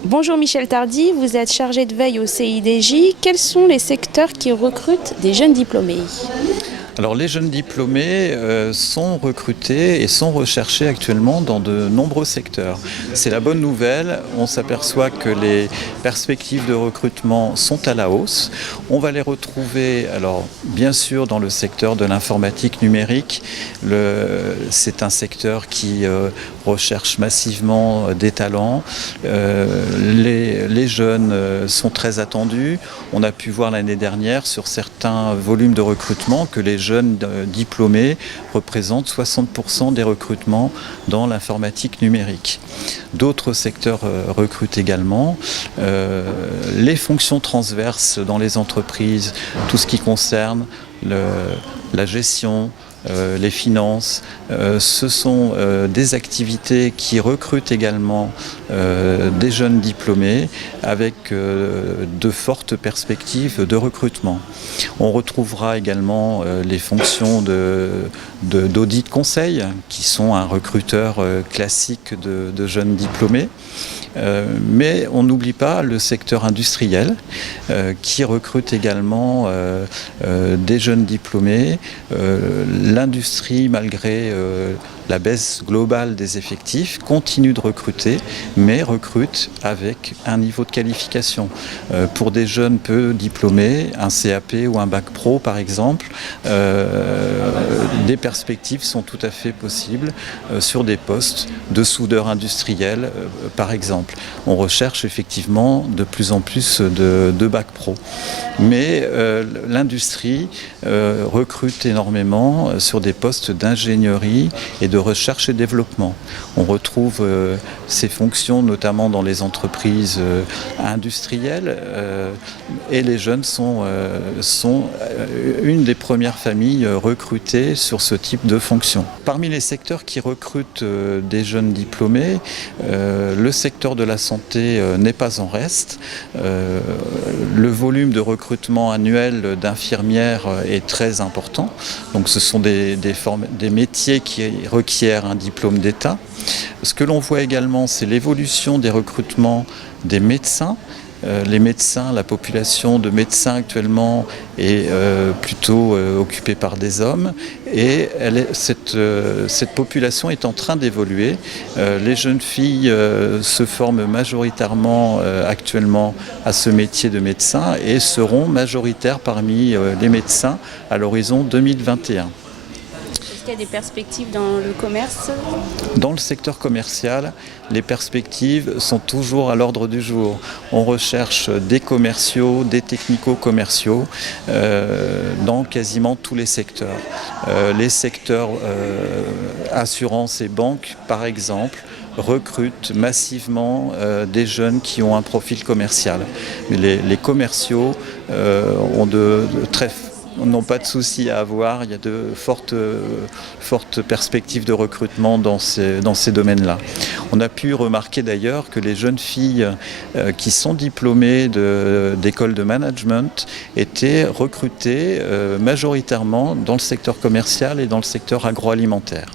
Bonjour Michel Tardy, vous êtes chargé de veille au CIDJ. Quels sont les secteurs qui recrutent des jeunes diplômés? Alors les jeunes diplômés sont recrutés et sont recherchés actuellement dans de nombreux secteurs. C'est la bonne nouvelle, on s'aperçoit que les perspectives de recrutement sont à la hausse. On va les retrouver alors bien sûr dans le secteur de l'informatique numérique. C'est un secteur qui recherche massivement des talents. Les jeunes sont très attendus. On a pu voir l'année dernière sur certains volumes de recrutement que les jeunes diplômés représentent 60% des recrutements dans l'informatique numérique. D'autres secteurs recrutent également. Les fonctions transverses dans les entreprises, tout ce qui concerne la gestion, les finances, ce sont des activités qui recrutent également des jeunes diplômés avec de fortes perspectives de recrutement. On retrouvera également les fonctions d'audit conseil qui sont un recruteur classique de jeunes diplômés. Mais on n'oublie pas le secteur industriel qui recrute également des jeunes diplômés. L'industrie, malgré la baisse globale des effectifs, continue de recruter, mais recrute avec un niveau de qualification. Pour des jeunes peu diplômés, un CAP ou un bac pro par exemple, des perspectives sont tout à fait possibles sur des postes de soudeur industriel par exemple. On recherche effectivement de plus en plus de bac pro. Mais l'industrie recrute énormément sur des postes d'ingénierie et de recherche et développement. On retrouve ces fonctions notamment dans les entreprises industrielles et les jeunes sont une des premières familles recrutées sur ce type de fonction. Parmi les secteurs qui recrutent des jeunes diplômés, le secteur de la santé n'est pas en reste. Le volume de recrutement annuel d'infirmières est très important. Donc ce sont des métiers qui requièrent un diplôme d'État. Ce que l'on voit également, c'est l'évolution des recrutements des médecins. Les médecins, la population de médecins actuellement est plutôt occupée par des hommes et cette population est en train d'évoluer. Les jeunes filles se forment majoritairement actuellement à ce métier de médecin et seront majoritaires parmi les médecins à l'horizon 2021. Est-ce qu'il y a des perspectives dans le commerce? Dans le secteur commercial, les perspectives sont toujours à l'ordre du jour. On recherche des commerciaux, des technico-commerciaux dans quasiment tous les secteurs. Les secteurs assurances et banques, par exemple, recrutent massivement des jeunes qui ont un profil commercial. Les commerciaux n'ont pas de soucis à avoir, il y a de fortes perspectives de recrutement dans ces domaines-là. On a pu remarquer d'ailleurs que les jeunes filles qui sont diplômées d'écoles de management étaient recrutées majoritairement dans le secteur commercial et dans le secteur agroalimentaire.